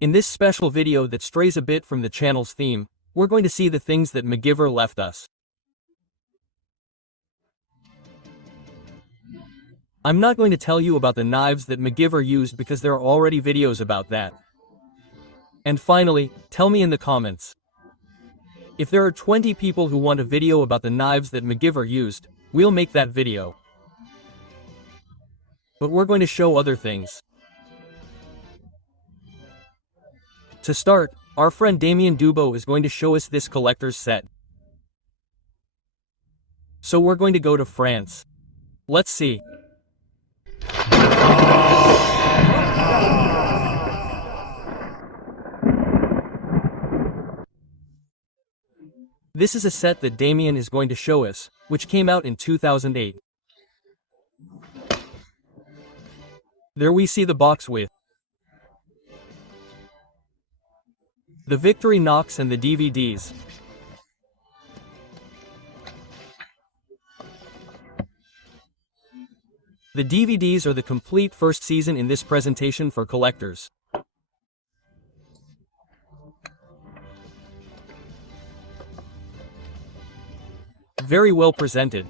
In this special video that strays a bit from the channel's theme, we're going to see the things that MacGyver left us. I'm not going to tell you about the knives that MacGyver used because there are already videos about that. And finally, tell me in the comments. If there are 20 people who want a video about the knives that MacGyver used, we'll make that video. But we're going to show other things. To start, our friend Damien Dubo is going to show us this collector's set. So we're going to go to France. Let's see. This is a set that Damien is going to show us, which came out in 2008. There we see the box with the Victorinox and the DVDs. The DVDs are the complete first season in this presentation for collectors. Very well presented.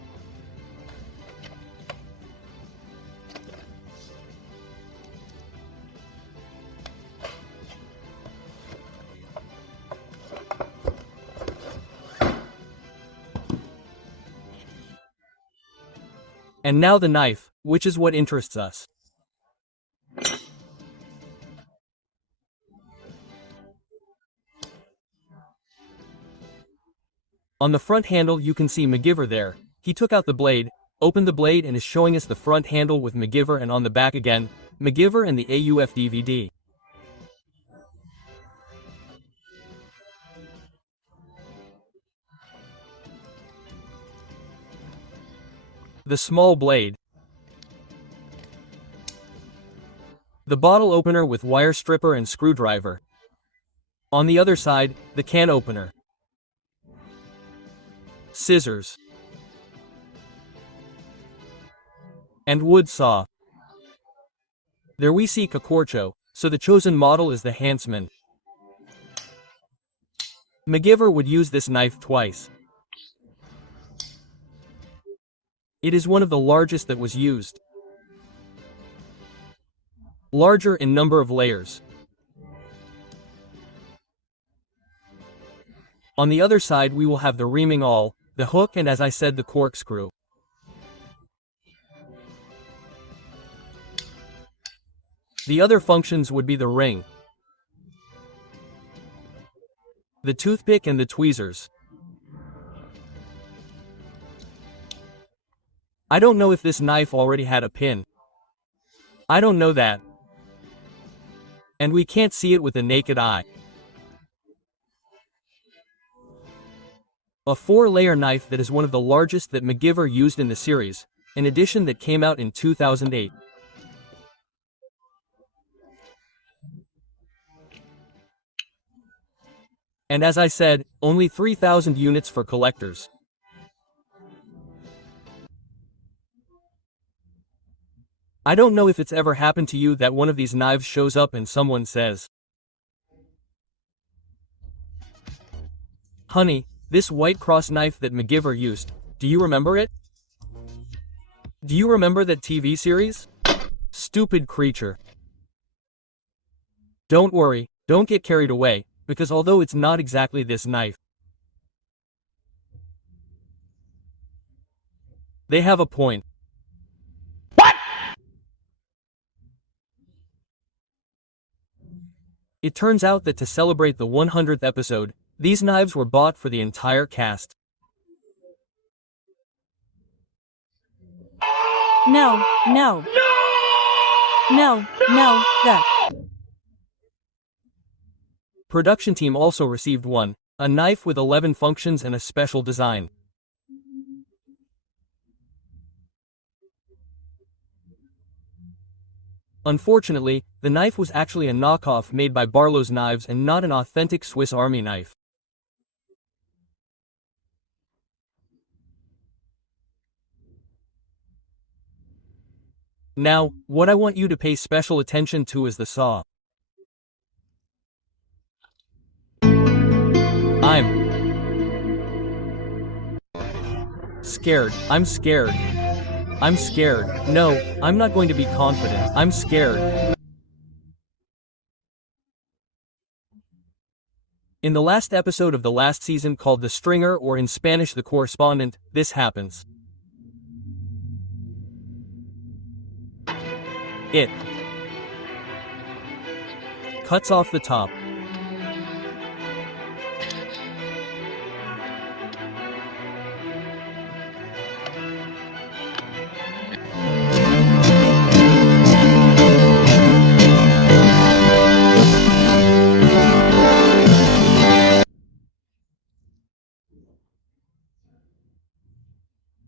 And now the knife, which is what interests us. On the front handle you can see MacGyver there. He took out the blade, opened the blade and is showing us the front handle with MacGyver, and on the back again, MacGyver and the AUF DVD. The small blade. The bottle opener with wire stripper and screwdriver. On the other side, the can opener. Scissors. And wood saw. There we see Cacorcho, so the chosen model is the Huntsman. MacGyver would use this knife twice. It is one of the largest that was used. Larger in number of layers. On the other side we will have the reaming awl, the hook, and as I said, the corkscrew. The other functions would be the ring, the toothpick and the tweezers. I don't know if this knife already had a pin. I don't know that. And we can't see it with the naked eye. A 4-layer knife that is one of the largest that MacGyver used in the series, an edition that came out in 2008. And as I said, only 3,000 units for collectors. I don't know if it's ever happened to you that one of these knives shows up and someone says, "Honey, this white cross knife that MacGyver used, do you remember it? Do you remember that TV series? Stupid creature." Don't worry, don't get carried away, because although it's not exactly this knife, they have a point. It turns out that to celebrate the 100th episode, these knives were bought for the entire cast. No. The Production team also received one, a knife with 11 functions and a special design. Unfortunately, the knife was actually a knockoff made by Barlow's Knives and not an authentic Swiss Army knife. Now, what I want you to pay special attention to is the saw. I'm scared. I'm scared. I'm scared. No, I'm not going to be confident. I'm scared. In the last episode of the last season called The Stringer, or in Spanish The Correspondent, this happens. It cuts off the top.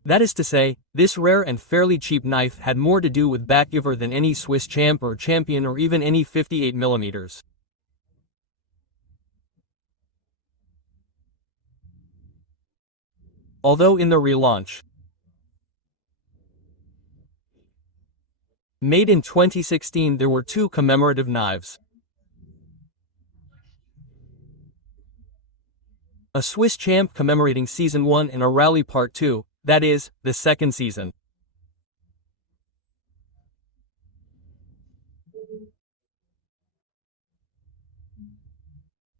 That is to say, this rare and fairly cheap knife had more to do with MacGyver than any Swiss champ or champion or even any 58mm. Although in the relaunch, made in 2016, there were two commemorative knives. A Swiss champ commemorating Season 1 and a Rally Part 2, that is, the second season.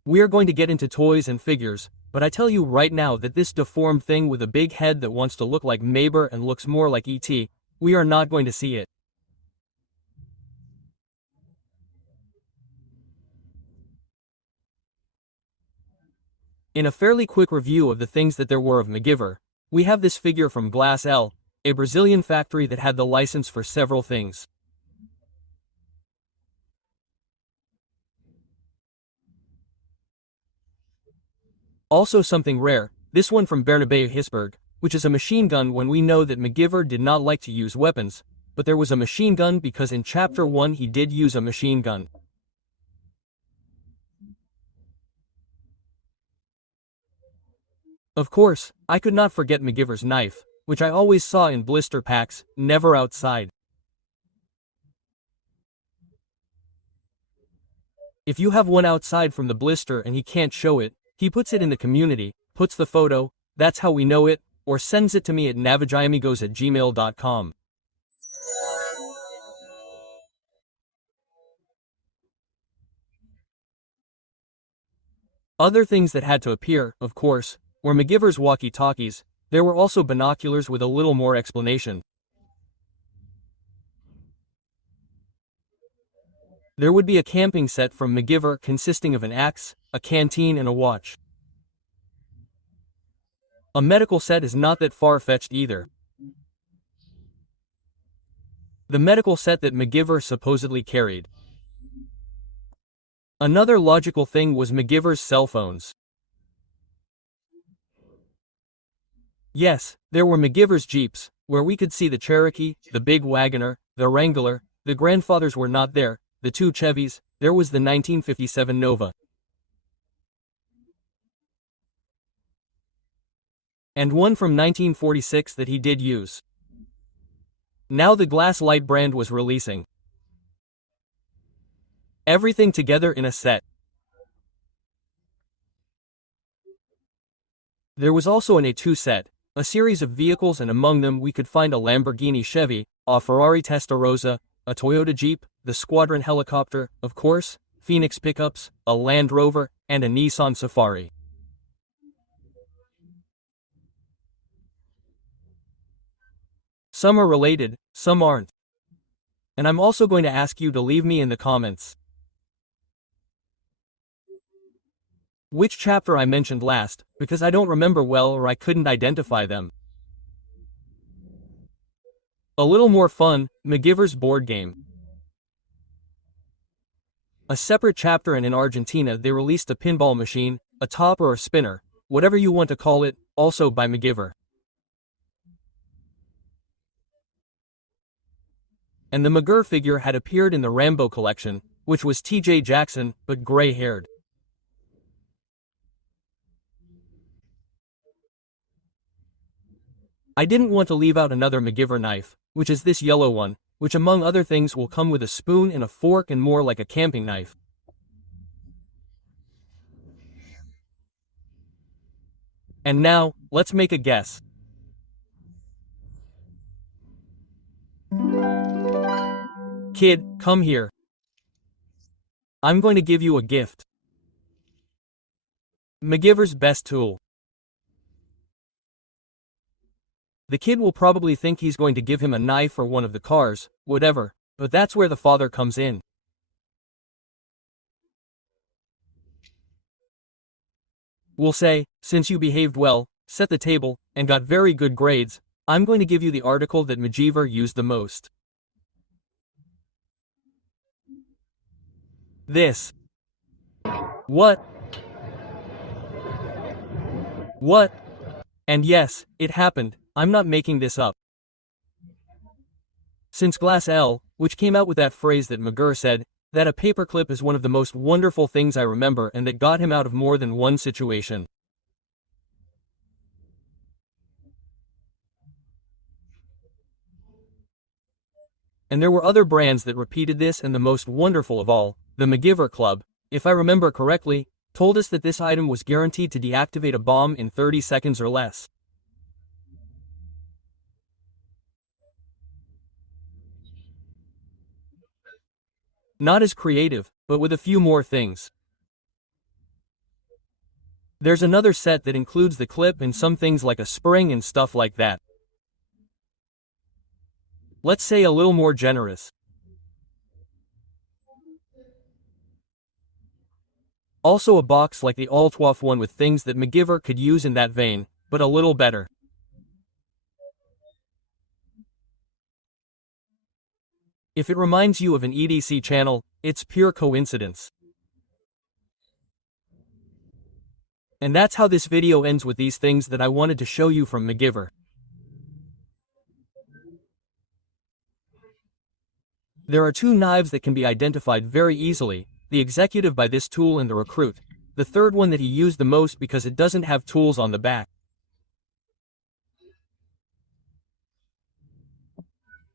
We are going to get into toys and figures, but I tell you right now that this deformed thing with a big head that wants to look like Maber and looks more like E.T., we are not going to see it. In a fairly quick review of the things that there were of MacGyver, we have this figure from Glass L, a Brazilian factory that had the license for several things. Also something rare, this one from Bernabeu Hisburg, which is a machine gun, when we know that MacGyver did not like to use weapons, but there was a machine gun because in Chapter 1 he did use a machine gun. Of course, I could not forget MacGyver's knife, which I always saw in blister packs, never outside. If you have one outside from the blister and he can't show it, he puts it in the community, puts the photo, that's how we know it, or sends it to me at navagiamigos@gmail.com. Other things that had to appear, of course, were MacGyver's walkie-talkies. There were also binoculars with a little more explanation. There would be a camping set from MacGyver consisting of an axe, a canteen and a watch. A medical set is not that far-fetched either. The medical set that MacGyver supposedly carried. Another logical thing was MacGyver's cell phones. Yes, there were MacGyver's Jeeps, where we could see the Cherokee, the big Wagoner, the Wrangler. The grandfathers were not there, the two Chevys, there was the 1957 Nova. And one from 1946 that he did use. Now the Glass Light brand was releasing. Everything together in a set. There was also an A2 set, a series of vehicles, and among them we could find a Lamborghini Chevy, a Ferrari Testarossa, a Toyota Jeep, the Squadron helicopter, of course, Phoenix pickups, a Land Rover, and a Nissan Safari. Some are related, some aren't. And I'm also going to ask you to leave me in the comments which chapter I mentioned last, because I don't remember well or I couldn't identify them. A little more fun, MacGyver's board game. A separate chapter, and in Argentina they released a pinball machine, a top or a spinner, whatever you want to call it, also by MacGyver. And the MacGyver figure had appeared in the Rambo collection, which was T.J. Jackson, but gray-haired. I didn't want to leave out another MacGyver knife, which is this yellow one, which among other things will come with a spoon and a fork and more like a camping knife. And now, let's make a guess. Kid, come here. I'm going to give you a gift. MacGyver's best tool. The kid will probably think he's going to give him a knife or one of the cars, whatever, but that's where the father comes in. We'll say, since you behaved well, set the table, and got very good grades, I'm going to give you the article that MacGyver used the most. This. What? What? And yes, it happened, I'm not making this up. Since Glass L, which came out with that phrase that MacGyver said, that a paperclip is one of the most wonderful things I remember and that got him out of more than one situation. And there were other brands that repeated this, and the most wonderful of all, the MacGyver Club, if I remember correctly, told us that this item was guaranteed to deactivate a bomb in 30 seconds or less. Not as creative, but with a few more things. There's another set that includes the clip and some things like a spring and stuff like that. Let's say a little more generous. Also a box like the Altwaf one with things that MacGyver could use in that vein, but a little better. If it reminds you of an EDC channel, it's pure coincidence. And that's how this video ends, with these things that I wanted to show you from MacGyver. There are two knives that can be identified very easily, the executive by this tool and the recruit, the third one that he used the most because it doesn't have tools on the back.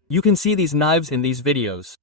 You can see these knives in these videos.